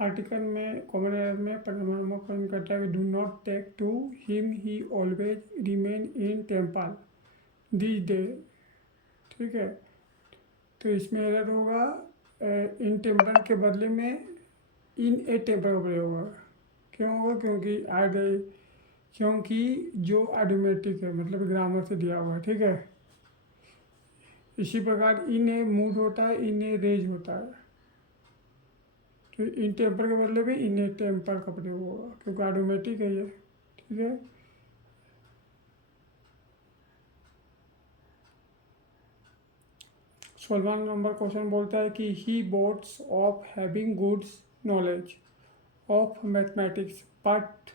Article में common error में परिणामों का करता है do not take to him he always remain in temple this day. ठीक है, तो इसमें एरर होगा इन टेम्पल के बदले में इन ए टेम्पल का प्रयोग होगा। क्यों होगा? क्योंकि जो ऑटोमेटिक है, मतलब ग्रामर से दिया हुआ है। ठीक है, इसी प्रकार इन ए मूड होता है, इन ए रेज होता है, तो इन टेम्पर के बदले में इन ए टेम्पर का प्रयोग होगा क्योंकि ऑटोमेटिक है ये। ठीक है, सोलह नंबर क्वेश्चन बोलता है कि he boasts of having goods knowledge of mathematics but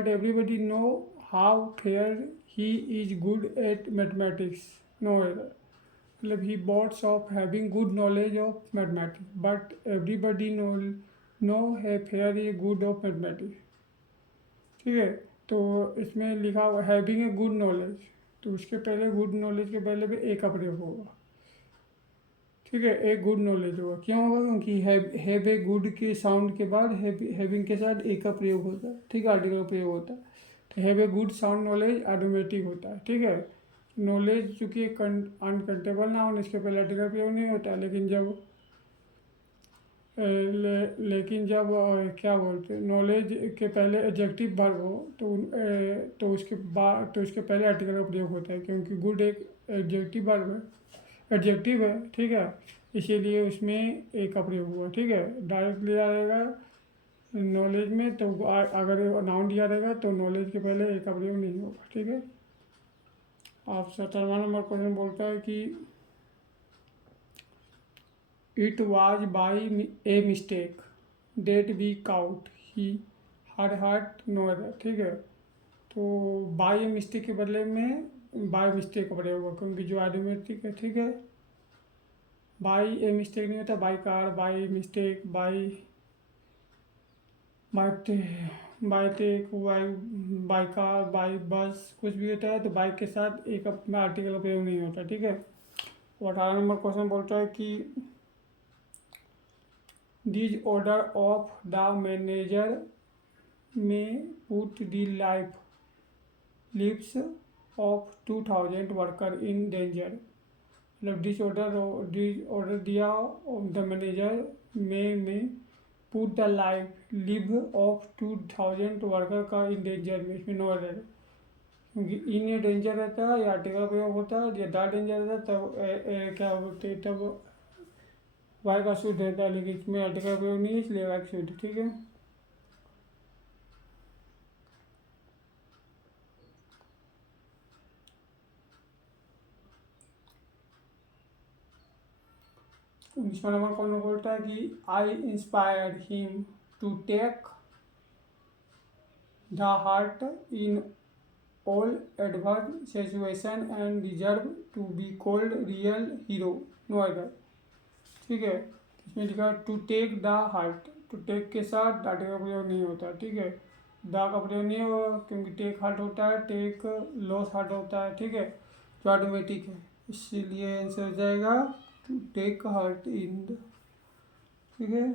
everybody know how fair he is good at mathematics no error। मतलब he boasts of having good knowledge of mathematics but everybody know है fair is good of mathematics। ठीक है, तो इसमें लिखा हुआ having a good knowledge, तो उसके पहले गुड नॉलेज के पहले भी ए का प्रयोग होगा। ठीक है, ए गुड नॉलेज होगा। क्यों होगा? क्योंकि हैव ए गुड के साउंड के बाद हैविंग के साथ ए का प्रयोग होता है। ठीक है, आर्टिकल का प्रयोग होता है, तो have a good sound knowledge automatic होता है। ठीक है, नॉलेज चूँकि अनकंटेबल ना हो, इसके पहले आर्टिकल प्रयोग नहीं होता, लेकिन जब क्या बोलते हैं, नॉलेज के पहले एडजेक्टिव वर्ब हो तो उसके पहले आर्टिकल का प्रयोग होता है, क्योंकि गुड एक एडजेक्टिव वर्ब है, एडजेक्टिव है। ठीक है, इसीलिए उसमें ए का प्रयोग हुआ। ठीक है, डायरेक्ट लिया रहेगा नॉलेज में, तो अगर नाउन दिया रहेगा तो नॉलेज के पहले ए का प्रयोग नहीं होगा। ठीक है, आप 17वां नंबर क्वेश्चन बोलता है कि it was by a mistake that we caught he hurt no error. ठीक है, तो बाई ए मिस्टेक के बदले में बाई मिस्टेक का प्रयोग होगा, क्योंकि जो ऑटोमेटिक है। ठीक है, बाई ए मिस्टेक नहीं होता, by car, by mistake, by take, by car, by bus, कुछ भी होता है तो बाइक के साथ एक आर्टिकल का प्रयोग नहीं होता। ठीक है, 18 नंबर क्वेश्चन बोलता है कि this order of the manager में put the lives of 2000 worker in danger. मतलब दिस ऑर्डर दिया द मैनेजर में put the live of 2000 worker का इन डेंजर में, इसमें नो एरर, क्योंकि इन ए डेंजर रहता है या आर्टिकल प्रयोग होता है, या द डेंजर रहता है तब क्या बोलते हैं, तब वाई का शुद्ध रहता है, लेकिन इसमें आर्टिकल प्रयोग नहीं है, इसलिए वाई का शुद्ध। ठीक है, इसका नंबर कौन बोलता है कि I inspired him to take the heart in all adverse situation and deserve to be called real hero no error. ठीक है, इसमें लिखा टू टेक द हार्ट, तो टेक के साथ डाटे का प्रयोग नहीं होता। ठीक है, दा का प्रयोग नहीं होगा क्योंकि टेक हार्ट होता है, टेक लॉस हार्ट होता है। ठीक है, जो ऑटोमेटिक है, इसीलिए आंसर हो जाएगा to take heart in the. ठीक है।